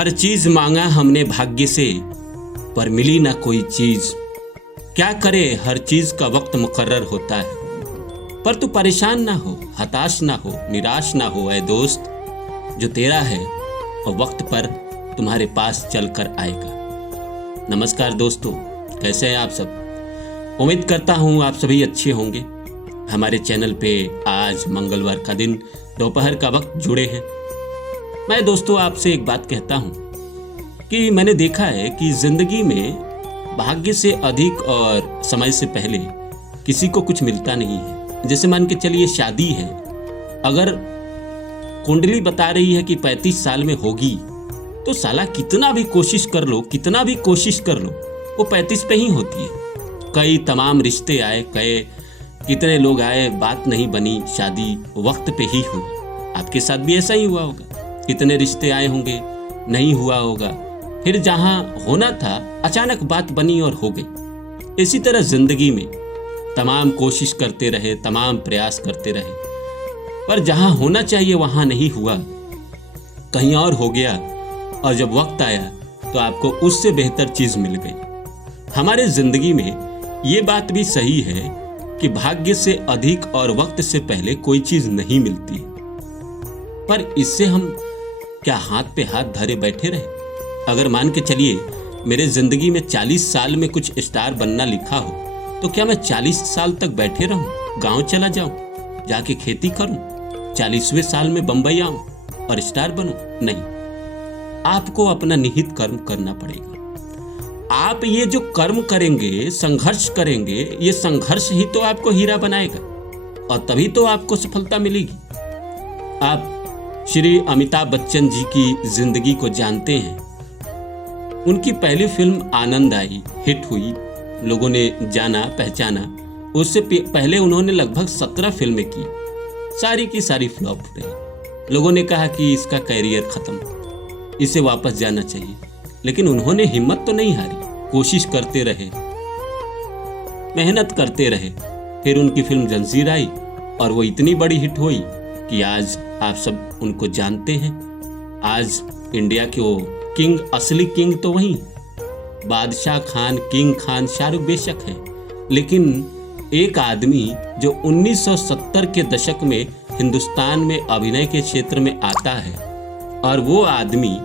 हर चीज मांगा हमने भाग्य से, पर मिली ना कोई चीज। क्या करे, हर चीज का वक्त मुकर्रर होता है। पर तू परेशान ना हो, हताश ना हो, निराश ना हो ऐ दोस्त। जो तेरा है और वक्त पर तुम्हारे पास चल कर आएगा। नमस्कार दोस्तों, कैसे हैं आप सब। उम्मीद करता हूँ आप सभी अच्छे होंगे। हमारे चैनल पे आज मंगलवार का दिन दोपहर का वक्त जुड़े हैं। मैं दोस्तों आपसे एक बात कहता हूँ कि मैंने देखा है कि जिंदगी में भाग्य से अधिक और समय से पहले किसी को कुछ मिलता नहीं है। जैसे मान के चलिए शादी है, अगर कुंडली बता रही है कि 35 साल में होगी, तो साला कितना भी कोशिश कर लो, वो 35 पे ही होती है। कई तमाम रिश्ते आए, कितने लोग आए, बात नहीं बनी, शादी वक्त पे ही हुई। आपके साथ भी ऐसा ही हुआ होगा। कितने रिश्ते आए होंगे, नहीं हुआ होगा, फिर जहां होना था अचानक बात बनी और हो गई। इसी तरह जिंदगी में तमाम कोशिश करते रहे, तमाम प्रयास करते रहे, पर जहां होना चाहिए वहां नहीं हुआ, कहीं और हो गया। और जब वक्त आया तो आपको उससे बेहतर चीज मिल गई। हमारे जिंदगी में ये बात भी सही है कि भाग्य से अधिक और वक्त से पहले कोई चीज नहीं मिलती, पर इससे हम क्या हाथ पे हाथ धरे बैठे रहे। अगर मान के चलिए मेरे जिंदगी में 40 साल में कुछ स्टार बनना लिखा हो, तो क्या मैं 40 साल तक बैठे रहूं, गांव चला जाऊं, जाके खेती करूं, 40वें साल में बंबई आऊं और स्टार बनूं? नहीं, आपको अपना निहित कर्म करना पड़ेगा। आप ये जो कर्म करेंगे, संघर्ष करेंगे, ये संघर्ष ही तो आपको हीरा बनाएगा और तभी तो आपको सफलता मिलेगी। आप श्री अमिताभ बच्चन जी की जिंदगी को जानते हैं। उनकी पहली फिल्म आनंद आई, हिट हुई, लोगों ने जाना पहचाना। उससे पहले उन्होंने लगभग 17 फिल्में की, सारी की सारी फ्लॉप रही। लोगों ने कहा कि इसका कैरियर खत्म, इसे वापस जाना चाहिए, लेकिन उन्होंने हिम्मत तो नहीं हारी, कोशिश करते रहे, मेहनत करते रहे। फिर उनकी फिल्म जंजीर आई और वो इतनी बड़ी हिट हुई कि आज आप सब उनको जानते हैं। आज इंडिया के वो किंग, असली किंग तो वही बादशाह खान, किंग खान, शाहरुख बेशक है, लेकिन एक आदमी जो 1970 के दशक में हिंदुस्तान में अभिनय के क्षेत्र में आता है, और वो आदमी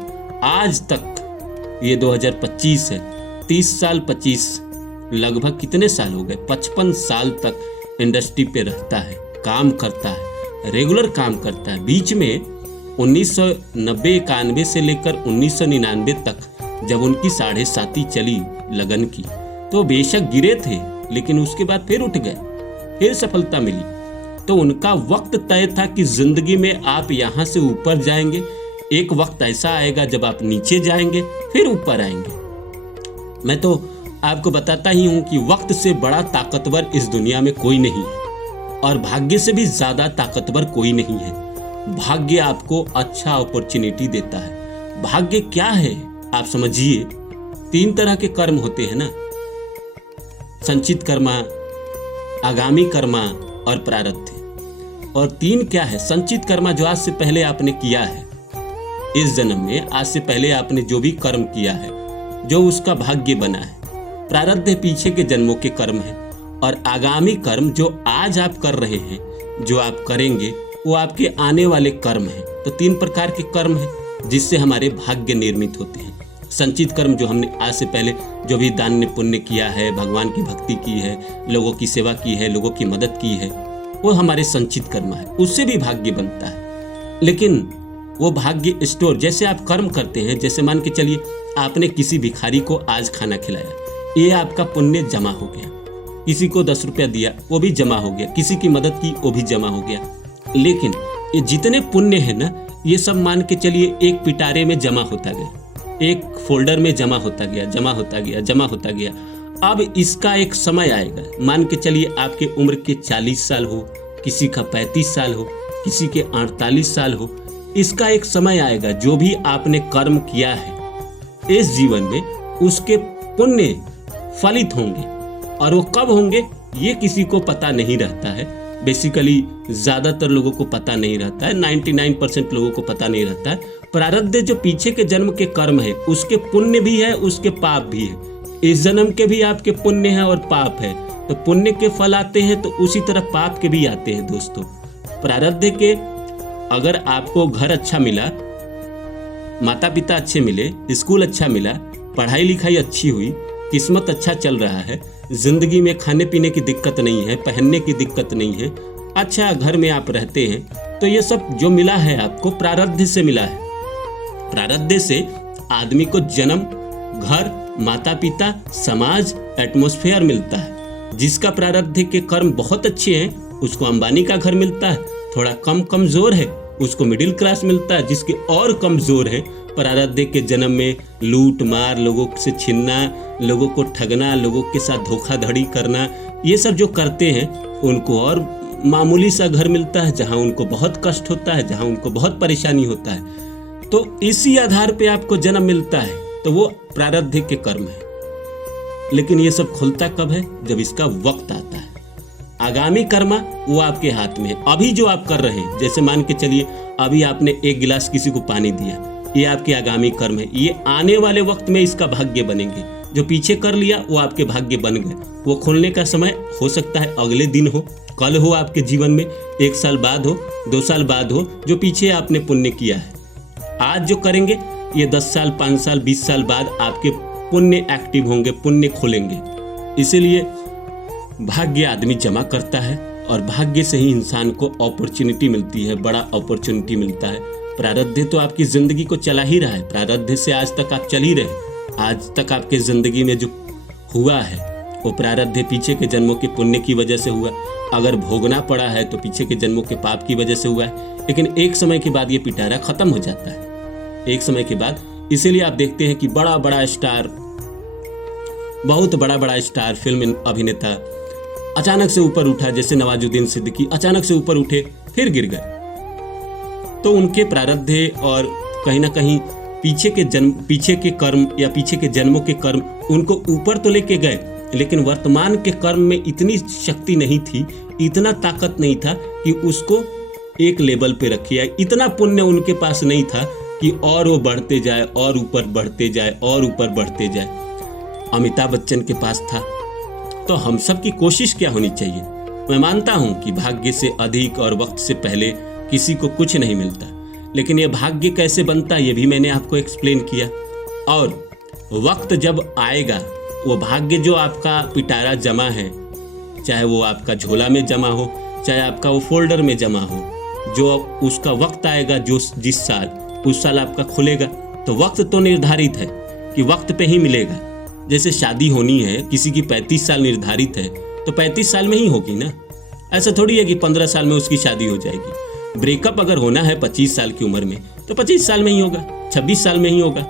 आज तक, ये 2025 है, 30 साल 25 लगभग कितने साल हो गए, 55 साल तक इंडस्ट्री पे रहता है, काम करता है, रेगुलर काम करता है। बीच में 1990-91 से लेकर 1999 तक जब उनकी 7.5 चली लगन की, तो बेशक गिरे थे, लेकिन उसके बाद फिर उठ गए, फिर सफलता मिली। तो उनका वक्त तय था कि जिंदगी में आप यहाँ से ऊपर जाएंगे, एक वक्त ऐसा आएगा जब आप नीचे जाएंगे, फिर ऊपर आएंगे। मैं तो आपको बताता ही हूँ कि वक्त से बड़ा ताकतवर इस दुनिया में कोई नहीं है, और भाग्य से भी ज्यादा ताकतवर कोई नहीं है। भाग्य आपको अच्छा अपॉर्चुनिटी देता है। भाग्य क्या है आप समझिए, 3 तरह के कर्म होते हैं ना, संचित कर्मा, आगामी कर्मा और प्रारब्ध। और 3 क्या है? संचित कर्मा जो आज से पहले आपने किया है, इस जन्म में आज से पहले आपने जो भी कर्म किया है, जो उसका भाग्य बना है। प्रारब्ध पीछे के जन्मों के कर्म है, और आगामी कर्म जो आज आप कर रहे हैं, जो आप करेंगे, वो आपके आने वाले कर्म हैं। तो 3 प्रकार के कर्म हैं जिससे हमारे भाग्य निर्मित होते हैं। संचित कर्म जो हमने आज से पहले जो भी दान पुण्य किया है, भगवान की भक्ति की है, लोगों की सेवा की है, लोगों की मदद की है, वो हमारे संचित कर्म है, उससे भी भाग्य बनता है। लेकिन वो भाग्य स्टोर, जैसे आप कर्म करते हैं, जैसे मान के चलिए आपने किसी भिखारी को आज खाना खिलाया, ये आपका पुण्य जमा हो गया। किसी को 10 रुपया दिया, वो भी जमा हो गया। किसी की मदद की, वो भी जमा हो गया। लेकिन ये जितने पुण्य है ना, ये सब मान के चलिए एक पिटारे में जमा होता गया, एक फोल्डर में जमा होता गया। अब इसका एक समय आएगा, मान के चलिए आपके उम्र के 40 साल हो, किसी का 35 साल हो, किसी के 48 साल हो। इसका एक समय आएगा, जो भी आपने कर्म किया है इस जीवन में, उसके पुण्य फलित होंगे। और वो कब होंगे ये किसी को पता नहीं रहता है। बेसिकली ज़्यादातर लोगों को पता नहीं रहता है, 99% लोगों को पता नहीं रहता है। प्रारब्ध जो पीछे के जन्म के कर्म है, उसके पुण्य भी है, उसके पाप भी है। इस जन्म के भी आपके पुण्य है और पाप है। तो पुण्य के फल आते हैं तो उसी तरह पाप के भी आते हैं दोस्तों। प्रारब्ध के अगर आपको घर अच्छा मिला, माता पिता अच्छे मिले, स्कूल अच्छा मिला, पढ़ाई लिखाई अच्छी हुई, किस्मत अच्छा चल रहा है, जिंदगी में खाने पीने की दिक्कत नहीं है, पहनने की दिक्कत नहीं है, अच्छा घर में आप रहते हैं, तो ये सब जो मिला है आपको प्रारब्ध से मिला है। प्रारब्ध से आदमी को जन्म, घर, माता पिता, समाज, एटमॉस्फेयर मिलता है। जिसका प्रारब्ध के कर्म बहुत अच्छे हैं उसको अंबानी का घर मिलता है, थोड़ा कम कमजोर है उसको मिडिल क्लास मिलता है। जिसके और कमजोर है, प्रारब्ध के जन्म में लूट मार, लोगों से छीनना, लोगों को ठगना, लोगों के साथ धोखाधड़ी करना, ये सब जो करते हैं उनको और मामूली सा घर मिलता है जहां उनको बहुत कष्ट होता है, जहां उनको बहुत परेशानी होता है। तो इसी आधार पे आपको जन्म मिलता है, तो वो प्रारब्ध के कर्म है। लेकिन ये सब खुलता कब है? जब इसका वक्त आता है। आगामी कर्मा वो आपके हाथ में है। अभी जो आप कर रहे हैं, जैसे मान के चलिए अभी आपने एक गिलास किसी को पानी दिया, ये आपके आगामी कर्म है। ये आने वाले वक्त में इसका भाग्य बनेंगे। जो पीछे कर लिया वो आपके भाग्य बन गए। वो खुलने का समय हो सकता है अगले दिन हो, कल हो, आपके जीवन में 1 साल बाद हो, 2 साल बाद हो, जो पीछे आपने पुण्य किया है। आज जो करेंगे ये 10 साल, 5 साल, 20 साल बाद आपके पुण्य एक्टिव होंगे, पुण्य खुलेंगे। इसीलिए भाग्य आदमी जमा करता है और भाग्य से ही इंसान को अपॉर्चुनिटी मिलती है, बड़ा अपॉर्चुनिटी मिलता है। प्रारब्ध तो आपकी जिंदगी को चला ही रहा है। प्रारब्ध से आज तक आप चल ही रहे। आज तक आपके जिंदगी में जो हुआ है वो प्रारब्ध पीछे के जन्मों के पुण्य की वजह से हुआ। अगर भोगना पड़ा है तो पीछे के जन्मों के पाप की वजह से हुआ है। लेकिन एक समय के बाद ये पिटारा खत्म हो जाता है, एक समय के बाद। इसीलिए आप देखते हैं कि बड़ा बड़ा स्टार, बहुत बड़ा बड़ा स्टार, फिल्म अभिनेता अचानक से ऊपर उठा, जैसे नवाजुद्दीन सिद्दीकी अचानक से ऊपर उठे फिर गिर गए। तो उनके प्रारब्ध और कहीं ना कहीं पीछे के कर्म या पीछे के जन्मों के कर्म उनको ऊपर तो लेके गए, लेकिन वर्तमान के कर्म में इतनी शक्ति नहीं थी, इतना ताकत नहीं था कि उसको एक लेवल पे रखे। इतना पुण्य उनके पास नहीं था कि और वो बढ़ते जाए और ऊपर बढ़ते जाए और ऊपर बढ़ते जाए। अमिताभ बच्चन के पास था। तो हम सब की कोशिश क्या होनी चाहिए? मैं मानता हूं कि भाग्य से अधिक और वक्त से पहले किसी को कुछ नहीं मिलता, लेकिन ये भाग्य कैसे बनता ये भी मैंने आपको एक्सप्लेन किया। और वक्त जब आएगा, वो भाग्य जो आपका पिटारा जमा है, चाहे वो आपका झोला में जमा हो, चाहे आपका वो फोल्डर में जमा हो, जो उसका वक्त आएगा, जो जिस साल, उस साल आपका खुलेगा। तो वक्त तो निर्धारित है कि वक्त पे ही मिलेगा। जैसे शादी होनी है, किसी की 35 साल निर्धारित है तो 35 साल में ही होगी ना। ऐसा थोड़ी है कि 15 साल में उसकी शादी हो जाएगी। ब्रेकअप अगर होना है 25 साल की उम्र में तो 25 साल में ही होगा, 26 साल में ही होगा।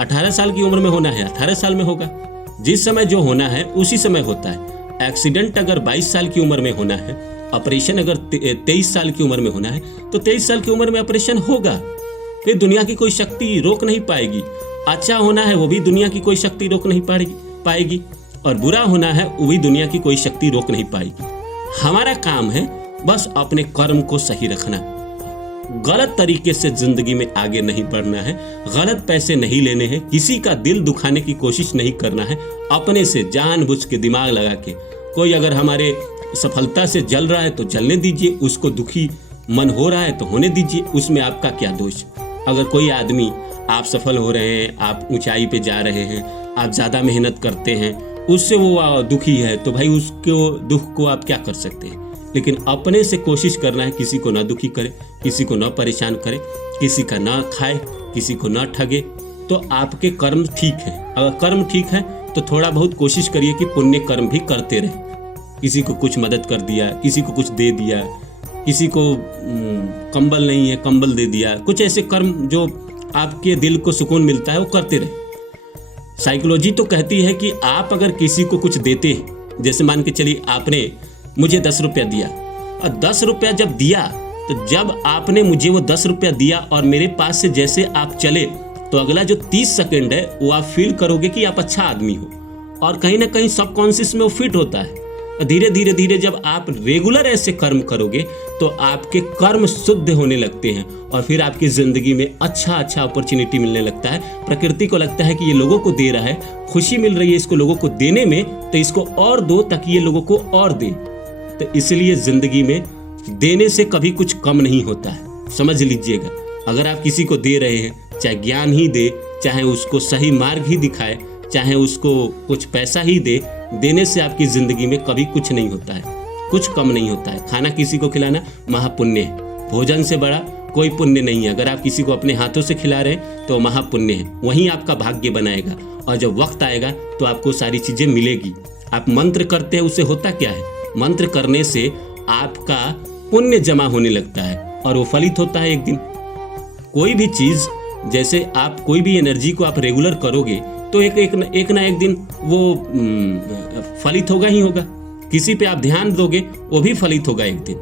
18 साल की उम्र में होना है 18 साल में होगा। जिस समय जो होना है उसी समय होता है। एक्सीडेंट अगर 22 साल की उम्र में होना है, ऑपरेशन अगर 23 साल की उम्र में होना है तो 23 साल की उम्र में ऑपरेशन होगा। फिर दुनिया की कोई शक्ति रोक नहीं पाएगी। अच्छा होना है वो भी दुनिया की कोई शक्ति रोक नहीं पाएगी, और बुरा होना है वो भी दुनिया की कोई शक्ति रोक नहीं पाएगी। हमारा काम है बस अपने कर्म को सही रखना, गलत तरीके से जिंदगी में आगे नहीं बढ़ना है, गलत पैसे नहीं लेने हैं, किसी का दिल दुखाने की कोशिश नहीं करना है। अपने से जानबूझ के दिमाग लगा के, कोई अगर हमारे सफलता से जल रहा है तो जलने दीजिए, उसको दुखी मन हो रहा है तो होने दीजिए, उसमें आपका क्या दोष। अगर कोई आदमी, आप सफल हो रहे हैं, आप ऊंचाई पे जा रहे हैं, आप ज़्यादा मेहनत करते हैं, उससे वो दुखी है, तो भाई उसको दुख को आप क्या कर सकते हैं। लेकिन अपने से कोशिश करना है किसी को ना दुखी करे, किसी को ना परेशान करे, किसी का ना खाए, किसी को ना ठगे। तो आपके कर्म ठीक है। अगर कर्म ठीक है तो थोड़ा बहुत कोशिश करिए कि पुण्य कर्म भी करते रहें। किसी को कुछ मदद कर दिया, किसी को कुछ दे दिया, किसी को कंबल नहीं है कंबल दे दिया, कुछ ऐसे कर्म जो आपके दिल को सुकून मिलता है वो करते रहे। साइकोलॉजी तो कहती है कि आप अगर किसी को कुछ देते हैं, जैसे मान के चलिए आपने मुझे 10 रुपया दिया, और 10 रुपया जब दिया तो जब आपने मुझे वो 10 रुपया दिया और मेरे पास से जैसे आप चले, तो अगला जो 30 सेकंड है वो आप फील करोगे कि आप अच्छा आदमी हो, और कहीं ना कहीं सबकॉन्शियस में वो फिट होता है। धीरे धीरे धीरे जब आप रेगुलर ऐसे कर्म करोगे तो आपके कर्म शुद्ध होने लगते हैं और फिर आपकी जिंदगी में अच्छा अपॉर्चुनिटी मिलने लगता है। प्रकृति को लगता है कि ये लोगों को दे रहा है, खुशी मिल रही है इसको लोगों को देने में, तो इसको और दो ताकि ये लोगों को और दे। तो इसलिए जिंदगी में देने से कभी कुछ कम नहीं होता है, समझ लीजिएगा। अगर आप किसी को दे रहे हैं, चाहे ज्ञान ही दे, चाहे उसको सही मार्ग ही दिखाए, चाहे उसको कुछ पैसा ही दे, देने से आपकी जिंदगी में कभी कुछ नहीं होता है, कुछ कम नहीं होता है। खाना किसी को खिलाना महापुण्य है, भोजन से बड़ा कोई पुण्य नहीं है। अगर आप किसी को अपने हाथों से खिला रहे हैं तो महापुण्य है, वहीं आपका भाग्य बनाएगा और जब वक्त आएगा तो आपको सारी चीजें मिलेगी। आप मंत्र करते हैं, उससे होता क्या है? मंत्र करने से आपका पुण्य जमा होने लगता है और वो फलित होता है एक दिन। कोई भी चीज, जैसे आप कोई भी एनर्जी को आप रेगुलर करोगे तो एक ना एक दिन वो फलित होगा ही होगा। किसी पे आप ध्यान दोगे वो भी फलित होगा एक दिन।